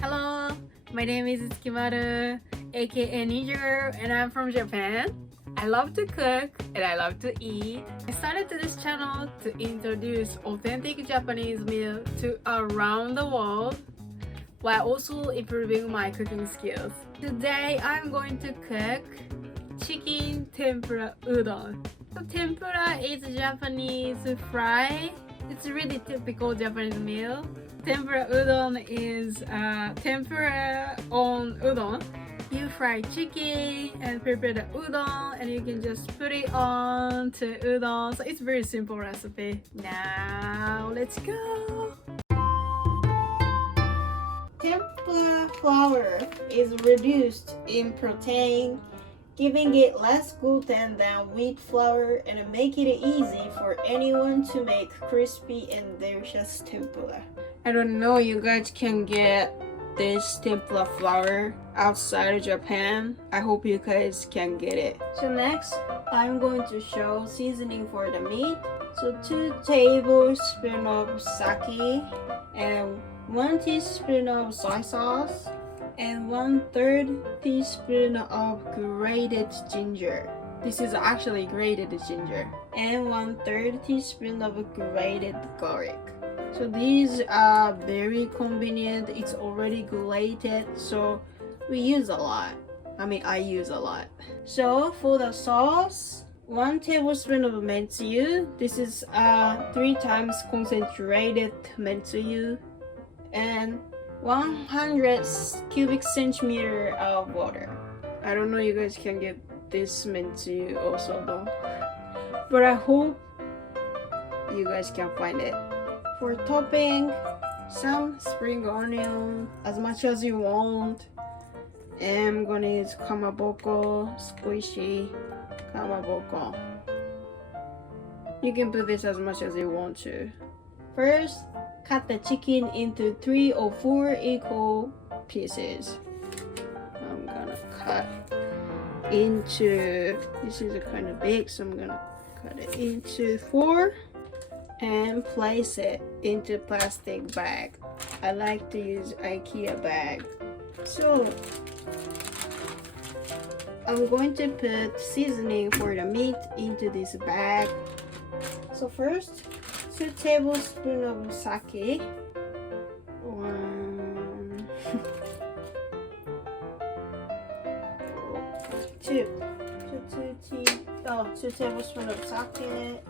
Hello, my name is Tsukimaru, aka Niger, and I'm from Japan. I love to cook and I love to eat. I started this channel to introduce authentic Japanese meal to around the world while also improving my cooking skills. Today I'm going to cook chicken tempura udon. So tempura is Japanese fry. It's a really typical Japanese meal. Tempura udon is tempura on udon. You fry chicken and prepare the udon and you can just put it on to udon. So it's a very simple recipe. Now let's go! Tempura flour is reduced in protein, giving it less gluten than wheat flour and making it easy for anyone to make crispy and delicious tempura. I don't know, you guys can get this tempura flour outside of Japan. I hope you guys can get it. So next, I'm going to show seasoning for the meat. So 2 tablespoons of sake and 1 teaspoon of soy sauce and 1/3 teaspoon of grated ginger. This is actually grated ginger. And 1/3 teaspoon of grated garlic. So these are very convenient. It's already grated, so we use a lot. I use a lot. So for the sauce, 1 tablespoon of Men-tsuyu. This is 3 times concentrated Men-tsuyu. And 100 cubic centimeter of water. I don't know, you guys can get this Men-tsuyu also though, but I hope you guys can find it. For topping, some spring onion, as much as you want. And I'm gonna use Kamaboko, squishy Kamaboko. You can put this as much as you want to. First, cut the chicken into 3 or 4 equal pieces. I'm gonna cut into, this is kind of big, so I'm gonna cut it into 4 and place it into plastic bag. I like to use IKEA bag. So I'm going to put seasoning for the meat into this bag. So first, 2 tablespoons of sake, 2 tablespoons of sake,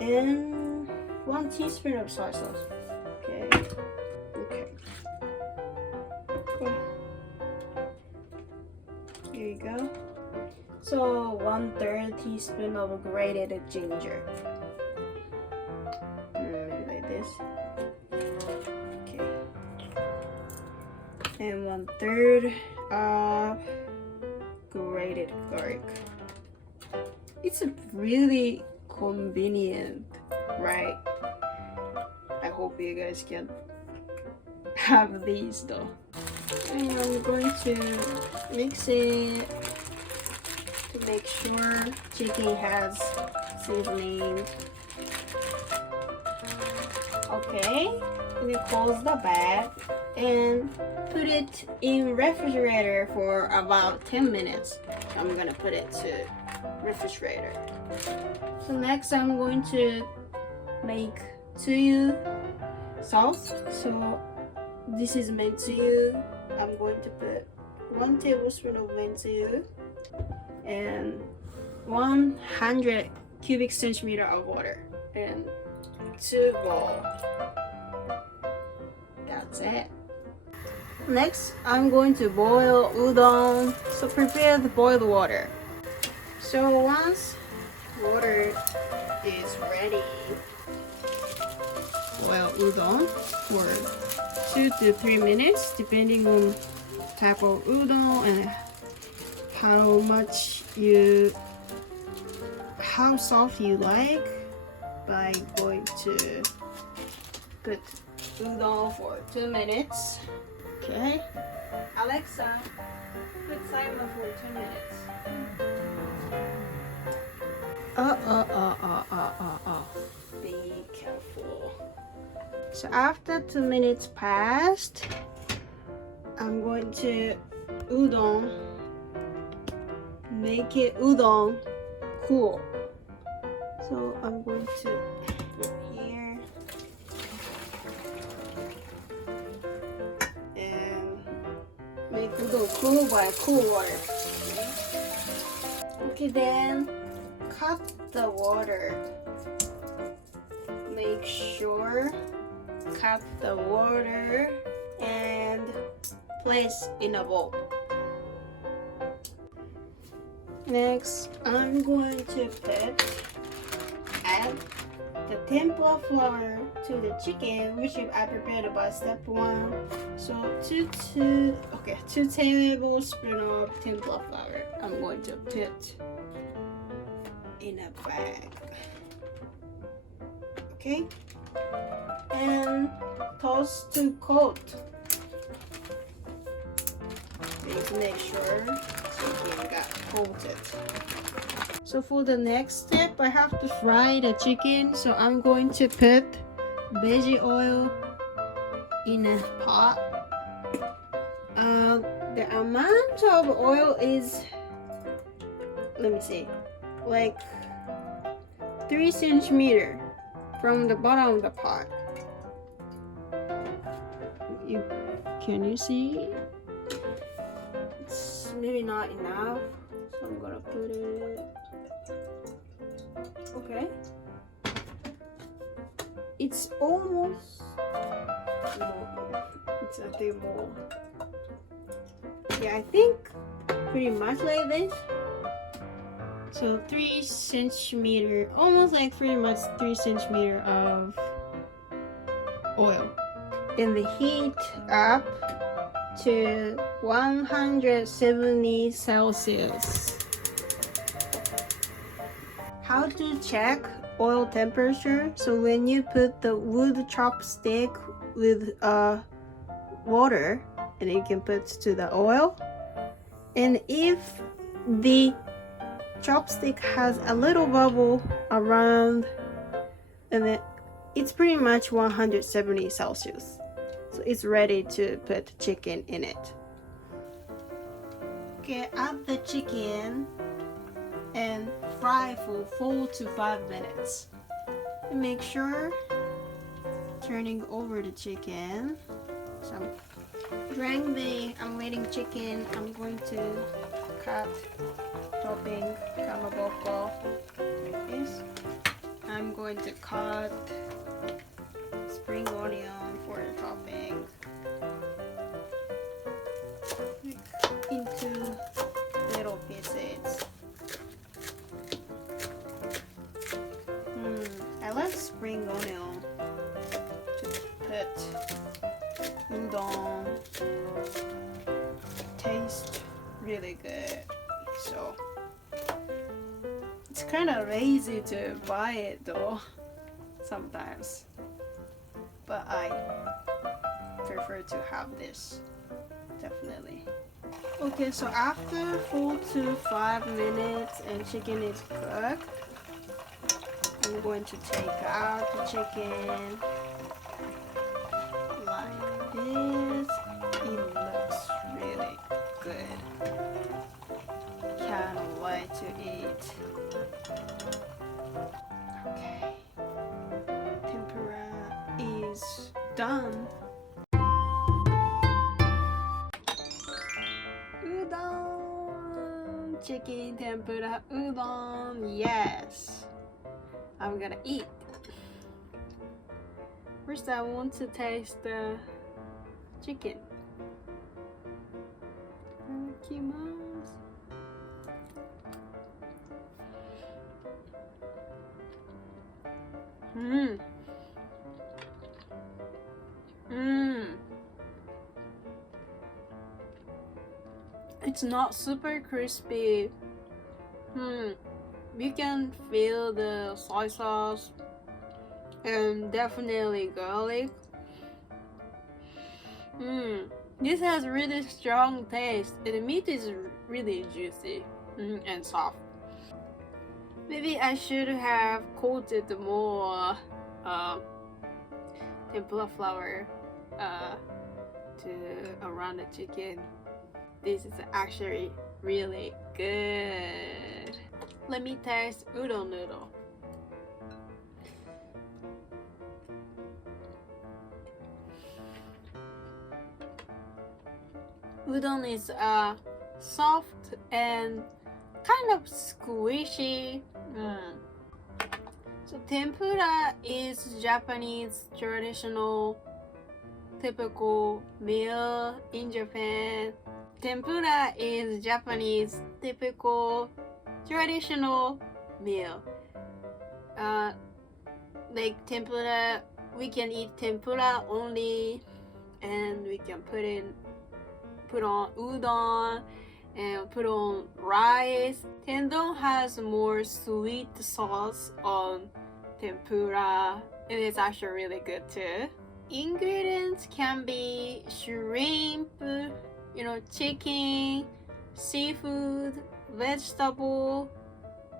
and 1 teaspoon of soy sauce. Okay. Here you go. So 1/3 teaspoon of grated ginger. Like this. Okay. And 1/3 of grated garlic. It's really convenient, right? I hope you guys can have these though. And I'm going to mix it to make sure chicken has seasoning. Okay, we close the bag and put it in refrigerator for about 10 minutes. I'm gonna put it to refrigerator. So next I'm going to make tsuyu sauce. So this is Men-tsuyu. I'm going to put 1 tablespoon of Men-tsuyu and 100 cubic centimeter of water and 2 bowls. That's it. Next, I'm going to boil udon. So prepare the boiled water. So once water is ready, boil udon for 2 to 3 minutes, depending on type of udon and how soft you like. By going to put udon for 2 minutes. Okay, Alexa, put timer for 2 minutes. Be careful. So after 2 minutes passed, I'm going to udon, make it udon cool. So I'm going to put here and make udon cool by cool water. Okay, then cut the water. Make sure cut the water and place in a bowl. Next, I'm going to add the tempura flour to the chicken, which I prepared about step 1. So 2 tablespoons of tempura flour I'm going to put in a bag. Okay, and toss to coat. Please make sure chicken got coated. So for the next step, I have to fry the chicken. So I'm going to put veggie oil in a pot. The amount of oil is, let me see, like 3 centimeters from the bottom of the pot. Can you see? It's maybe not enough, so I'm gonna put it. Okay. It's almost. It's a bit more. Yeah, I think pretty much like this. So 3 centimeters, almost like pretty much 3 centimeters of oil. And the heat up to 170 Celsius. How to check oil temperature? So when you put the wood chopstick with water, and you can put to the oil, and if the chopstick has a little bubble around, and it's pretty much 170 Celsius. So it's ready to put chicken in it. Okay, add the chicken and fry for 4 to 5 minutes. And make sure turning over the chicken. So during the waiting chicken, I'm going to cut topping Kamaboko like this. I'm going to cut spring onion for the topping into little pieces. I like spring onion to put udon. Tastes really good. So it's kind of lazy to buy it though sometimes, but I prefer to have this definitely. Okay, so after 4 to 5 minutes and chicken is cooked, I'm going to take out the chicken like this. It looks really good. Can't wait to eat. Okay, tempura is done. Udon! Chicken tempura udon, yes! I'm gonna eat. First I want to taste the chicken. Itadakimasu. It's not super crispy. You can feel the soy sauce and definitely garlic. This has really strong taste and the meat is really juicy and soft. Maybe I should have coated more tempura flour to around the chicken. This is actually really good. Let me taste udon noodle. Udon is soft and kind of squishy. So tempura is Japanese traditional typical meal in Japan. Tempura is Japanese typical traditional meal. Like tempura, we can eat tempura only, and we can put on udon and put on rice. Tendon has more sweet sauce on tempura, and it's actually really good too. Ingredients can be shrimp, chicken, seafood, vegetable.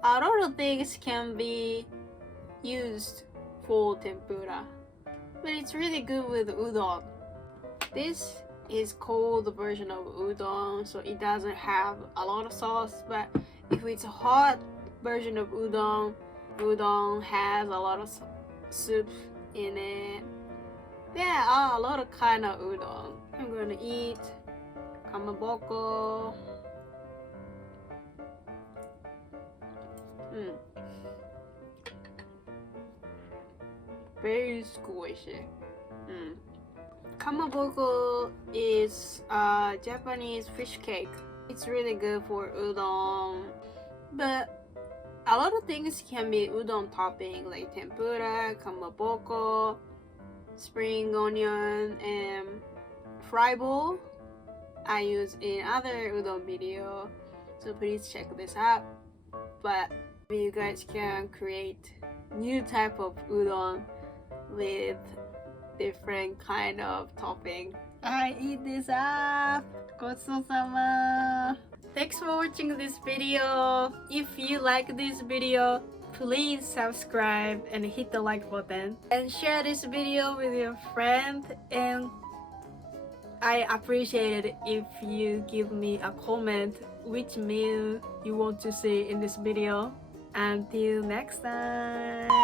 A lot of things can be used for tempura, but it's really good with udon. This is cold version of udon, so it doesn't have a lot of sauce, but if it's a hot version of udon, udon has a lot of soup in it. There are a lot of kind of udon. I'm gonna eat Kamaboko. Very squishy. Kamaboko is Japanese fish cake. It's really good for udon, but a lot of things can be udon topping, like tempura, kamaboko, spring onion, and fry bowl. I use in other udon video, so please check this out. But you guys can create new type of udon with different kind of topping. I eat this up. Gotsou-sama. Thanks for watching this video. If you like this video, please subscribe and hit the like button and share this video with your friend, and I appreciate it if you give me a comment which meal you want to see in this video. Until next time.